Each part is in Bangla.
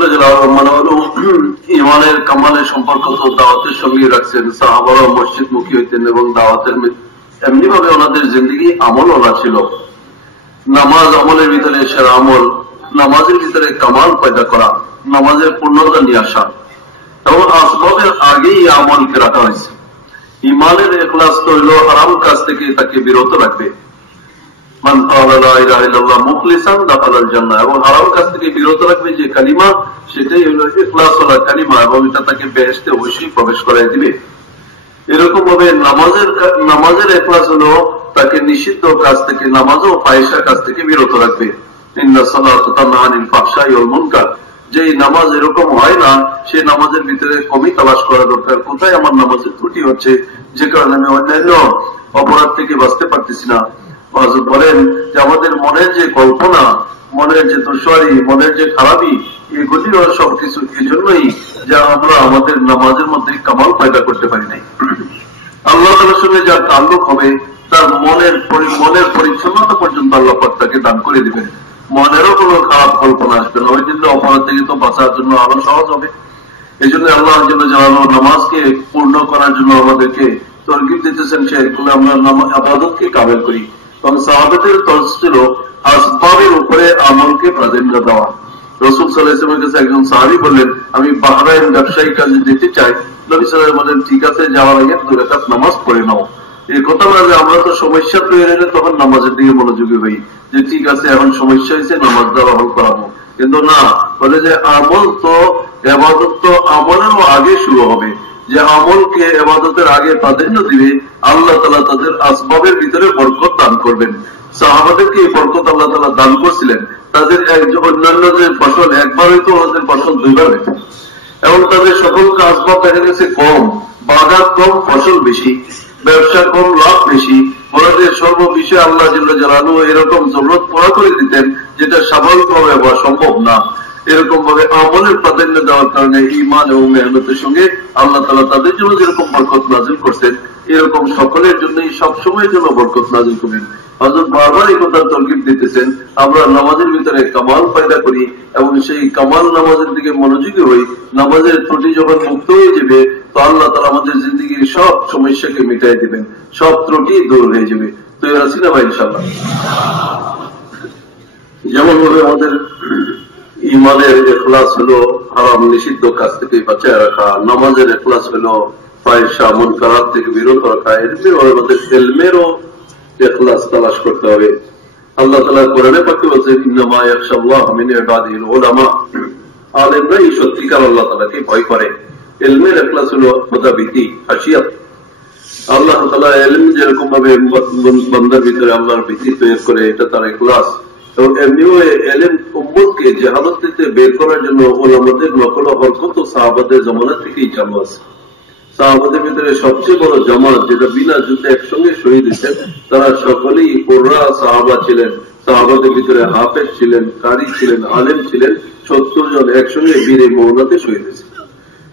জাল্লা জালালুহু ইমানের কামালের সম্পর্ক তো দাওয়াতের সঙ্গে রাখছেন। সাহাবারা মসজিদমুখী হইতেন এবং দাওয়াতের এমনি ভাবে ওনাদের জিন্দগি আমল ওলা ছিল। নামাজ আমলের ভিতরে সেরা আমল, নামাজের ভিতরে কামাল পয়দা করা, নামাজের পূর্ণতা নিয়ে আসা এবং আসবাবের আগেই আমলকে রাখা হয়েছে। ইমানের ইখলাস তো হইল হারাম কাজ থেকে তাকে বিরত রাখবে। মান ক্বালা লা ইলাহা ইল্লাল্লাহ মুখলিসান দাখালাল জান্নাহ, এবং হারাম কাজ থেকে বিরত রাখবে যে কালিমা, সেটাই হইল ইখলাস ওয়ালা কালিমা, এবং এটা তাকে বেহেশতে অবশ্যই প্রবেশ করাই দিবে। এরকম ভাবে নামাজের ইখলাস হলো তাকে নিষিদ্ধ কাজ থেকে, নামাজ ও ফাহিশা কাজ থেকে বিরত রাখবে। ইন্না সালাতা তানহা আনিল ফাহশাই ওয়াল মুনকার, যে নামাজ এরকম হয় না, সেই নামাজের ভিতরে কমই তালাশ করা দরকার, কোথায় আমার নামাজের ত্রুটি হচ্ছে, যে কারণে আমি অন্যান্য অপরাধ থেকে বাঁচতে পারতেছি না। হযরত বলেন যে আমাদের মনের যে কল্পনা, মনের যে দুশ্মনী, মনের যে খারাপি, এগুলি সবকিছু এই জন্যই যে আমরা আমাদের নামাজের মধ্যে কামাল পয়দা করতে পারি নাই। আল্লাহ তাআলার সঙ্গে যার তাল্লুক হবে তার মনের পরিচ্ছন্নতা পর্যন্ত আল্লাহ পাক তাকে দান করে দিবেন। মনেরও কোনো খারাপ কল্পনা আসবে না, ওই জন্য অপরাধ থেকে তো বাঁচার জন্য আরো সহজ হবে। এই জন্য আল্লাহ জাল্লা জালালুহু নামাজকে পূর্ণ করার জন্য আমাদেরকে তরগিব দিতেছেন, সেগুলো আমরা ইবাদতকে কামেল করি। এবং সাহাবাদের তর্জ ছিল আসবাবের উপরে আমলকে প্রাধান্য দেওয়া। রাসূল সাল্লাল্লাহু আলাইহি ওয়াসাল্লামের কাছে একজন সাহাবী বললেন, আমি বাহরাইন ব্যবসায়িক কাজে যেতে চাই। নবী সাল্লাল্লাহু আলাইহি ওয়াসাল্লাম বলেন, ঠিক আছে, যাওয়ার আগে 2 রাকাত নামাজ পড়ে নাও। এই কথা বলে আমরা তো সমস্যা তৈরি হলে তখন নামাজের দিকে মনোযোগী হই, যে ঠিক আছে এখন সমস্যা হয়েছে, নামাজ দ্বারা হল করাবো। কিন্তু না, বলে যে আমল তো ইবাদত তো আমলেরও আগে শুরু হবে, যে আমলকে ইবাদতের আগে প্রাধান্য দিবে, আল্লাহ তাআলা তাদের আসবাবের ভিতরে বরকত দান করবেন। সাহাবাদেরকে এই বরকত আল্লাহ তাআলা দান করছিলেন। তাদের অন্যান্য যে ফসল একবার হইতো, ওদের ফসল 2 বার হইতো, এবং তাদের সকল আসবাব দেখা গেছে কম, বাজার কম, ফসল বেশি, ব্যবসা কম, লাভ বেশি। ওনাদের সর্ববিষয়ে আল্লাহ জাল্লা জালালুহু এরকম জরুরত পুরা করে দিতেন যেটা স্বাভাবিকভাবে হওয়া সম্ভব না। এরকম ভাবে আমলের প্রাধান্য দেওয়ার কারণে ঈমান এবং মেহনতের সঙ্গে আল্লাহ তাআলা তাদের জন্য যেরকম বরকত নাযিল করতেন, এরকম সকলের জন্যই সবসময়ের জন্য বরকত নাযিল করবেন। হযরত বারবার এই কথা তরগিব দিতেছেন, আমরা নামাজের ভিতরে কামাল পয়দা করি এবং সেই কামাল নামাজের দিকে মনোযোগী হই। নামাজের ত্রুটি যখন মুক্ত হয়ে যাবে, তো আল্লাহ তাআলা আমাদের জিন্দেগির সব সমস্যাকে মিটাই দিবেন, সব ত্রুটি দূর হয়ে যাবে। তো এর আছি না ভাই ইনশাআল্লাহ। যেমন ভাবে আমাদের ইমানের ইখলাস হলো হারাম নিষিদ্ধ কাজ থেকে বাঁচিয়ে রাখা, নামাজের ইখলাস হলো ফাহিশা মুনকারাত থেকে বিরত রাখা, এরপরে আমাদের ইলমেরও ইখলাস তালাশ করতে হবে। আল্লাহ তাআলা কোরআনে পাকে বলেছেন, ইন্নামা ইয়াখশাল্লাহু মিন ইবাদিহিল উলামা, আলেমরাই সত্যিকার আল্লাহ তাআলাকে ভয় করে। ইলমের ইখলাস হলো খোদাভীতি, খাশিয়াত। আল্লাহ তাআলা ইলম যেরকম ভাবে বান্দার ভিতরে আল্লাহর ভীতি তৈরি করে, এটা তার ইখলাস। এবং এমনিও ইলম উম্মতকে জাহালাত থেকে বের করার জন্য উলামাদের নকল ও বরকত সাহাবাদের জামানা থেকেই চালু আছে। সাহাবাদের ভিতরে সবচেয়ে বড় জামাত যেটা বিনা যুদ্ধে একসঙ্গে শহীদ হয়েছেন, তারা সকলেই কুররা সাহাবা ছিলেন। সাহাবাদের ভিতরে হাফেজ ছিলেন, কারি ছিলেন, আলেম ছিলেন, 70 জন একসঙ্গে বীরে মওলাতে শহীদ হয়েছে।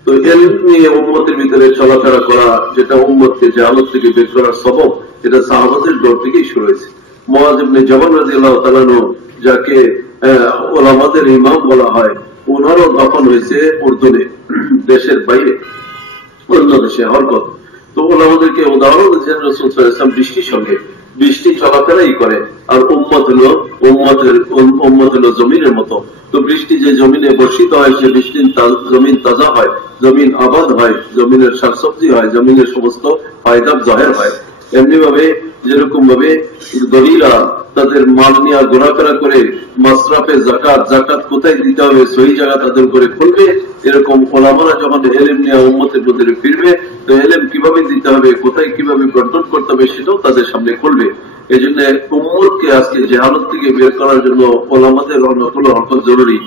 তো ইলম নিয়ে উম্মতের ভিতরে চলাফেরা করা, যেটা উম্মতকে জাহালাত থেকে বের করার সবব, এটা সাহাবাদের দৌর থেকেই শুরু হয়েছে। মুআয ইবনে জাবাল রাদিয়াল্লাহু তাআলা আনহু, যাকে উলামাদের ইমাম বলা হয়, ওনারও দফন হয়েছে উর্দুনে, দেশের বাইরে, অন্য দেশে হরকত। তো ওলামাদেরকে উদাহরণ দিয়েছেন রাসূল সাল্লাল্লাহু আলাইহি ওয়াসাল্লাম বৃষ্টির সঙ্গে। বৃষ্টি চলাফেরাই করে, আর উম্মত হলো জমিনের মতো। তো বৃষ্টি যে জমিনে বর্ষিত হয়, সে বৃষ্টি জমিন তাজা হয়, জমিন আবাদ হয়, জমিনের শাকসবজি হয়, জমিনের সমস্ত ফায়দা জাহের হয়। এমনি ভাবে যেরকম ভাবে দলিলা তাদের মাল নিয়ে ঘোরাফেরা করে মাসরাফে জাকাত কোথায় দিতে হবে সহি জায়গা তাদের উপরে খুলবে, এরকম ওলামারা যখন ইলম নিয়ে উম্মতের ভিতরে ফিরবে, তো ইলম কিভাবে দিতে হবে, কোথায় কিভাবে কন্ট্রোল করতে হবে, সেটাও তাদের সামনে খুলবে। এই জন্য উম্মতকে আজকে জাহালত থেকে বের করার জন্য ওলামাদের নকল হরকত জরুরি।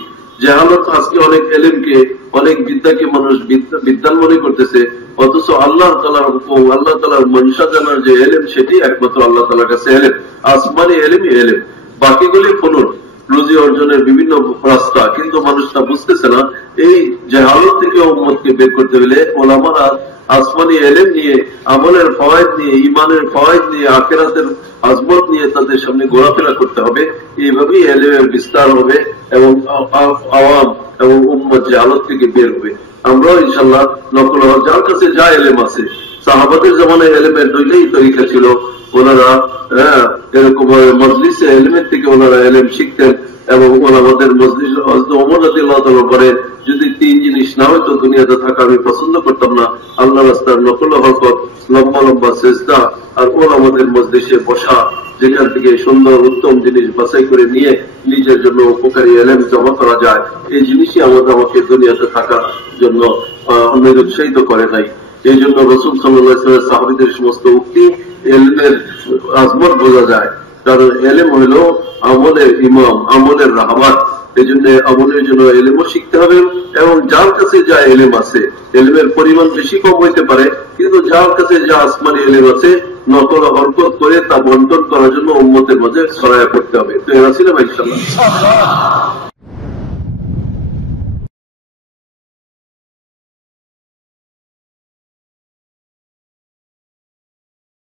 জাহালত আজকে অনেক ইলমকে, অনেক বিদ্যাকে মানুষ বিদ্যান মনে করতেছে, অথচ আল্লাহ তাআলার হুকুম, আল্লাহ তাআলার মনসা জানার যে ইলম, সেটি একমাত্র আল্লাহ তাআলার কাছে ইলম। আসমানি ইলমই ইলম, বাকিগুলি ফুনুন, রুজি অর্জনের বিভিন্ন রাস্তা। কিন্তু মানুষ তা বুঝতেছে না। এই জাহালত থেকে উম্মতকে বের করতে হলে ওলামারা আসমানি ইলম নিয়ে, আমলের ফওয়ায়েদ নিয়ে, ঈমানের ফওয়ায়েদ নিয়ে, আখিরাতের আজমত নিয়ে তাদের সামনে ঘোরাফেরা করতে হবে। এইভাবেই ইলমের বিস্তার হবে এবং আওয়াম এবং উম্মত জাহালত থেকে বের হবে। আমরাও ইনশাআল্লাহ নকল হক, যার কাছে যা এলেম আছে, সাহাবাদের জমানায় এলেমের দুইটাই তরিকা ছিল। ওনারা এরকম মজলিসে এলেমের থেকে ওনারা এলেম শিখতেন এবং ওনাদের মজলিস ওমর রাদিয়াল্লাহু তাআলা বলেন, যদি 3 জিনিস না হয়তো দুনিয়াতে থাকা আমি পছন্দ করতাম না, আল্লাহ রাস্তার নকল হক, লম্বা লম্বা সেজদা, আর ওলামাদের মজলিসে বসা, যেখান থেকে সুন্দর উত্তম জিনিস বাছাই করে নিয়ে নিজের জন্য উপকারী এলেম জমা করা যায়। এই জিনিসই আমাকে দুনিয়াতে থাকার জন্য নিরুৎসাহিত করে নাই। এই জন্য রাসূল সাল্লাল্লাহু আলাইহি ওয়াসাল্লাম সাহাবীদের সমস্ত উক্তি এলমের আজমত বোঝা যায়, কারণ এলেম হইল আমলের ইমাম, আমলের রাহবার। এই জন্য আমলের জন্য এলেমও শিখতে হবে, এবং যার কাছে যা এলেম আছে, এলেমের পরিমাণ বেশি কম হইতে পারে, কিন্তু যার কাছে যা আসমানি এলেম আছে নকল হরকত করে তা বন্টন করার জন্য উম্মতের মাঝে ছড়ায়া করতে হবে। তো এরা ছিল ইনশাআল্লাহ।